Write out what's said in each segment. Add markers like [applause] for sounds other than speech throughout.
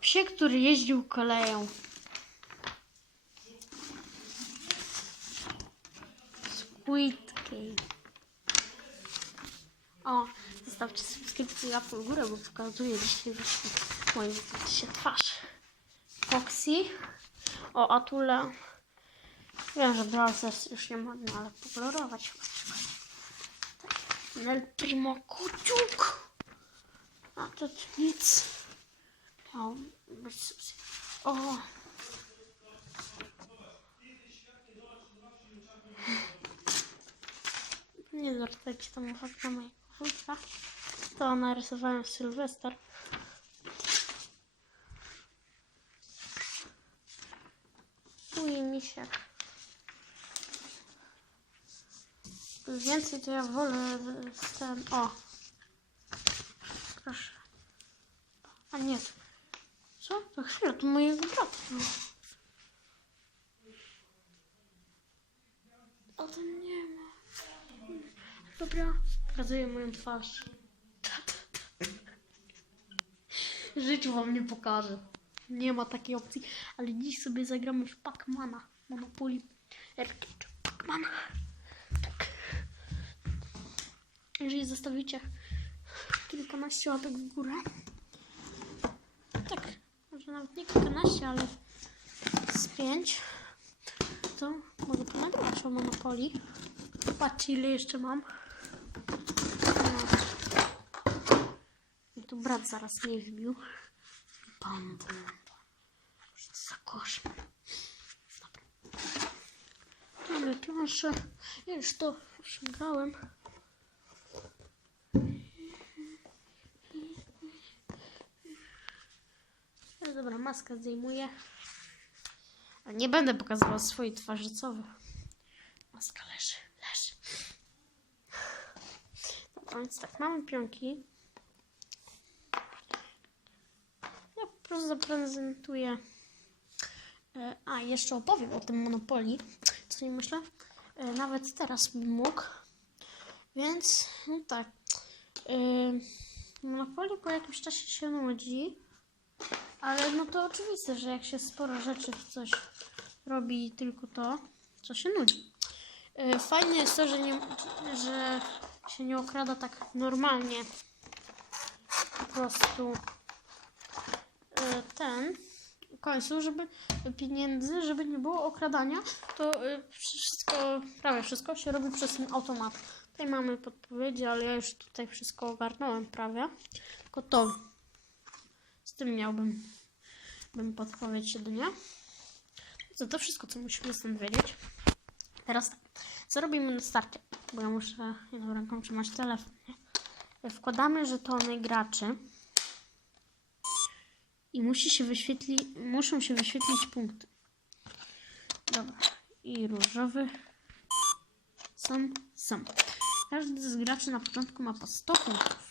psie, który jeździł koleją. Squid. O, zostawcie subskrypcję łapkę w górę, bo pokazuję dzisiaj właśnie moją się twarz. Foxy. O, Atula. Wiem, że Brawl Stars już nie można, ale pokolorować. Nel Primo Kuciuk. A to nic. O, O. Nie zwracajcie tam uwagi na mojego wujka. To narysowałem Sylwester. Uj, misiak. Więcej to ja wolę ten... O. Proszę. A nie. Co? To chwilę, to mojego brata. O, to nie ma. Dobra. Pokazuję moją twarz. [laughs] Życiu wam nie pokażę. Nie ma takiej opcji, ale dziś sobie zagramy w Pacmana. Monopoly. Erkic Pacman. Tak. Jeżeli zostawicie kilkanaście łapek w górę. Tak, może nawet nie kilkanaście, ale z pięć. To mogę ponagrywać o Monopoly. Patrzcie ile jeszcze mam. I tu brat zaraz mnie wbił. Pan. Co to za koszmar. Dobra. Proszę. Ja już to osiągałem. Dobra, maskę zdejmuję. Ale nie będę pokazywał swojej twarzy, co wy. Maska leży, leży. Dobra, więc tak, mamy pionki. Ja po prostu zaprezentuję. E, A, jeszcze opowiem o tym Monopoli, co nie myślę. E, Nawet teraz bym mógł. Więc, no tak. E, Monopoli po jakimś czasie się nudzi. Ale no to oczywiste, że jak się sporo rzeczy w coś robi tylko to, to się nudzi. E, Fajne jest to, że, nie, że się nie okrada tak normalnie. Po prostu e, ten końcu, żeby pieniędzy, żeby nie było okradania, to e, wszystko, prawie wszystko się robi przez ten automat. Tutaj mamy podpowiedzi, ale ja już tutaj wszystko ogarnąłem prawie. Tylko to tym miałbym bym podpowiedź jedynie. To to wszystko, co musimy stąd wiedzieć. Teraz tak, co robimy na starcie? Bo ja muszę jedną ręką trzymać telefon. Nie? Wkładamy żetony graczy i musi się wyświetli, muszą się wyświetlić punkty. Dobra. I różowy. Są, są. Każdy z graczy na początku ma po 100 punktów.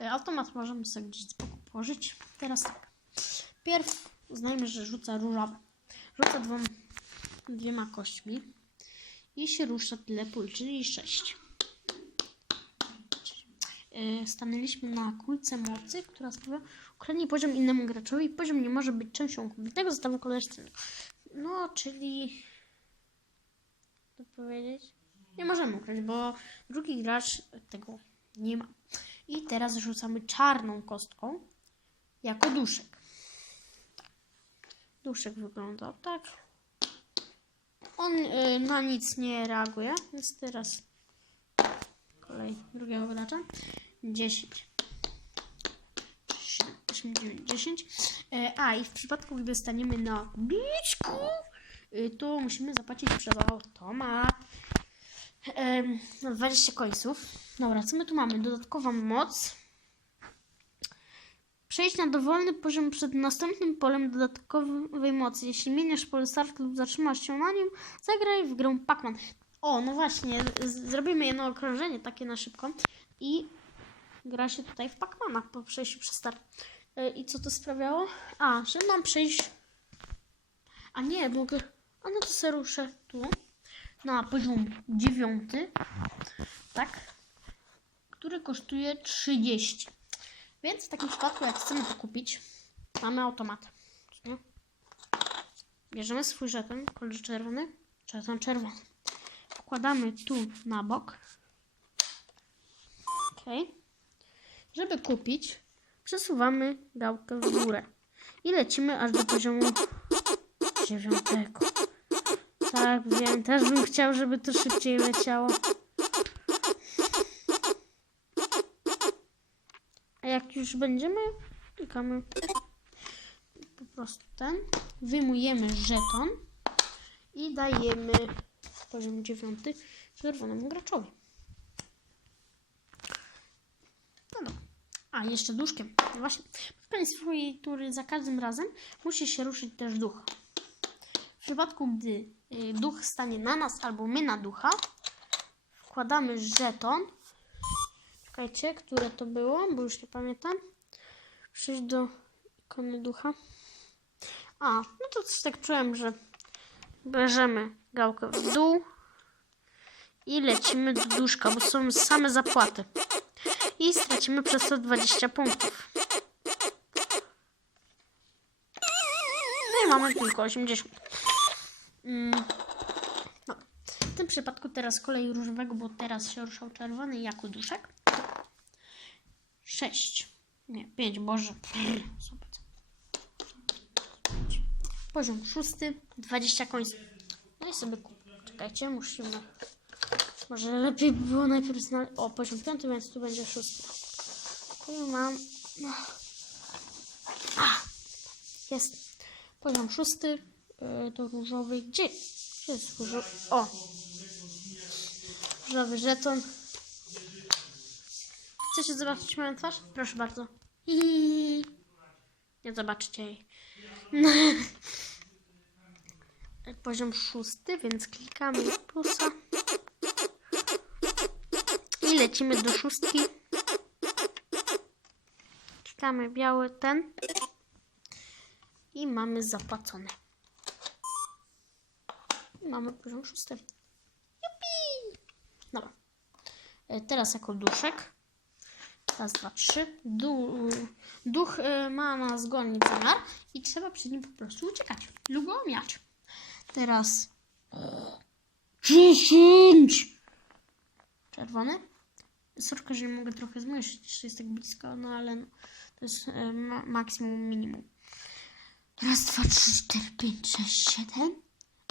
E, Automat możemy sobie gdzieś z boku położyć. Teraz tak. Pierw uznajmy, że rzuca różowe. Rzuca dwoma, dwiema kośćmi. I się rusza tyle pól, czyli 6. Stanęliśmy na kulce mocy, która sprawia ukradnie poziom innemu graczowi. Poziom nie może być częścią kompletnego zestawu kolekcyjnego. No, czyli... Co powiedzieć? Nie możemy ukraść, bo drugi gracz tego nie ma. I teraz rzucamy czarną kostką jako duszek. Duszek wygląda tak. On y, na nic nie reaguje, więc teraz kolej drugiego gracza. 10. 8, 9, 10. E, A i w przypadku, gdy staniemy na biczku, y, to musimy zapłacić przez automat. Em, 20 końców. Dobra, co my tu mamy? Dodatkową moc. Przejść na dowolny poziom przed następnym polem dodatkowej mocy. Jeśli miniesz pole start lub zatrzymasz się na nim, zagraj w grę Pac-Man. O, no właśnie, zrobimy jedno okrążenie takie na szybko i gra się tutaj w Pac-Mana po przejściu przez start. E, I co to sprawiało? A, że mam przejść... A nie, mogę... A no to se ruszę tu na poziom dziewiąty, tak? Który kosztuje 30. Więc w takim przypadku, jak chcemy to kupić, mamy automat. nie? Bierzemy swój żeton, kolor czerwony, żeton czerwony. Wkładamy tu na bok. Ok. Żeby kupić, przesuwamy gałkę w górę i lecimy aż do poziomu dziewiątego. Tak, wiem, też bym chciał, żeby to szybciej leciało. A jak już będziemy, klikamy po prostu ten, wyjmujemy żeton i dajemy poziom dziewiąty czerwonemu graczowi. No dobra. A, jeszcze duszkiem. No Właśnie. Pod koniec swojej tury za każdym razem musi się ruszyć też duch. W przypadku, gdy duch stanie na nas albo my na ducha, wkładamy żeton. Czekajcie, które to było, bo już nie pamiętam. Przejść do ikony ducha. A, no to coś tak czułem, że bierzemy gałkę w dół i lecimy do duszka, bo są same zapłaty. I stracimy przez to 20 punktów. No i mamy tylko 80. Mm. No. W tym przypadku teraz kolej różowego, bo teraz się ruszał czerwony jako duszek. 6. Nie, 5, Boże. Prr. Poziom szósty, 20 końców. No i sobie kup. Czekajcie, musimy. Może lepiej by było najpierw znaleźć. O, poziom piąty, więc tu będzie szósty. Tu mam. No. A, jest. Poziom szósty. Yy, to różowy. Gdzie? Jest różowy? O! Różowy żeton. Chcecie zobaczyć moją twarz? Proszę bardzo. Hihihi. [laughs] Nie zobaczycie jej. [laughs] Poziom szósty, więc klikamy plusa. I lecimy do szóstki. Klikamy biały ten. I mamy zapłacone. Mamy poziom szósty. Jupi! Dobra. E, Teraz jako duszek. Raz, dwa, trzy. Du duch e, ma nas gonić zamiar i trzeba przed nim po prostu uciekać lub go. Teraz dziesięć. Czerwony. Sorka, że nie mogę trochę zmniejszyć, że jest tak blisko, no ale no, to jest e, ma maksimum, minimum. Raz, dwa, trzy, cztery, pięć, sześć, siedem,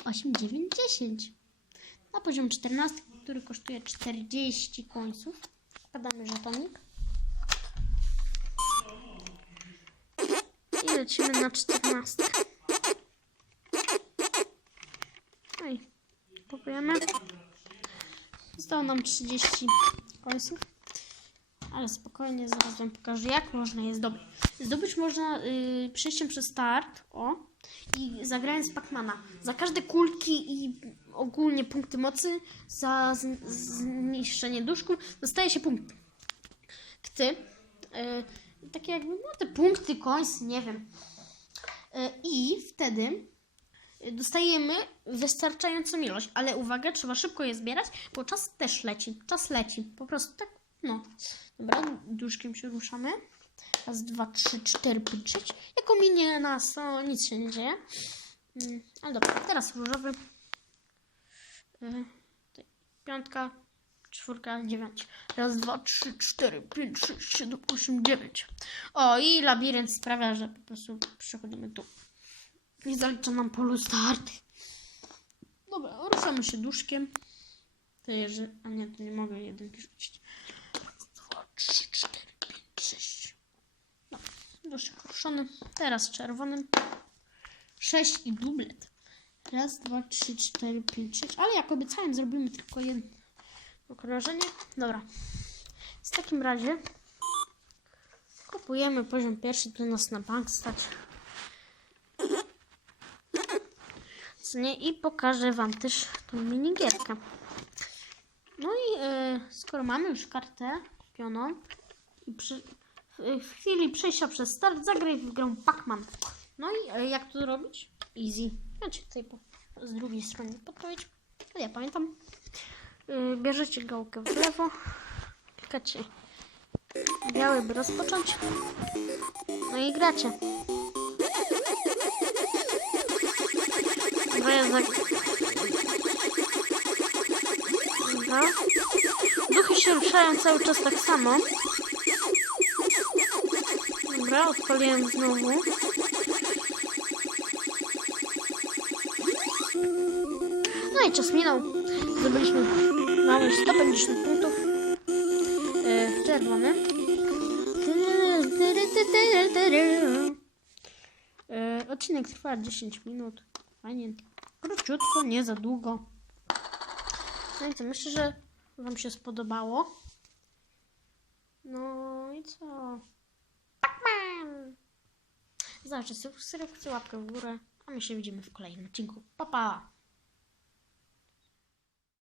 osiem, dziewięć, dziesięć. Na poziom 14, który kosztuje 40 końców. Wkładamy żetonik. I lecimy na 14. No i kupujemy. Zostało nam 30 końców. Ale spokojnie, zaraz Wam pokażę, jak można je zdobyć. Zdobyć można y, przejściem przez start, o, i zagrając Pacmana. Za każde kulki i ogólnie punkty mocy, za z- zniszczenie duszku, dostaje się punkt. Kty, y, takie jakby, no te punkty, końce, nie wiem. Y, I wtedy dostajemy wystarczającą ilość, ale uwaga, trzeba szybko je zbierać, bo czas też leci. Czas leci. Po prostu tak, no. Dobra, duszkiem się ruszamy. Raz, dwa, trzy, cztery, pięć, sześć. Jako minie nas, to nic się nie dzieje. Mm, ale dobra, teraz różowy. Tutaj piątka, czwórka, dziewięć. Raz, dwa, trzy, cztery, pięć, sześć, siedem, osiem, dziewięć. O, i labirynt sprawia, że po prostu przechodzimy tu. Nie zalicza nam polu start. Dobra, ruszamy się duszkiem. To jeży... A nie, to nie mogę jedynki rzucić. Raz, dwa, trzy, cztery, pięć, sześć. Dobra, ruszony. Teraz czerwonym. Sześć i dublet. Raz, dwa, trzy, cztery, pięć, sześć. Ale jak obiecałem, zrobimy tylko jedno okrążenie. Dobra. W takim razie kupujemy poziom pierwszy, tu nas na bank stać. Nie? I pokażę Wam też tą minigierkę. No i e, skoro mamy już kartę kupioną i przy, w, w chwili przejścia przez start zagraj w grę Pac-Man. No i e, jak to robić? Easy. Macie tutaj po, z drugiej strony podpowiedź. Ja pamiętam. E, bierzecie gałkę w lewo, klikacie Biały by rozpocząć. No i gracie. Ja za... Dobra. Duchy się ruszają cały czas tak samo. Dobra, odpaliłem znowu. No i czas minął. Zdobyliśmy mamy 150 punktów. E, czerwony. E, odcinek trwa 10 minut. Fajnie. Króciutko, nie za długo. No i co, myślę, że Wam się spodobało. No i co? Zawsze subskrypcję, łapkę w górę, a my się widzimy w kolejnym odcinku. Pa, pa!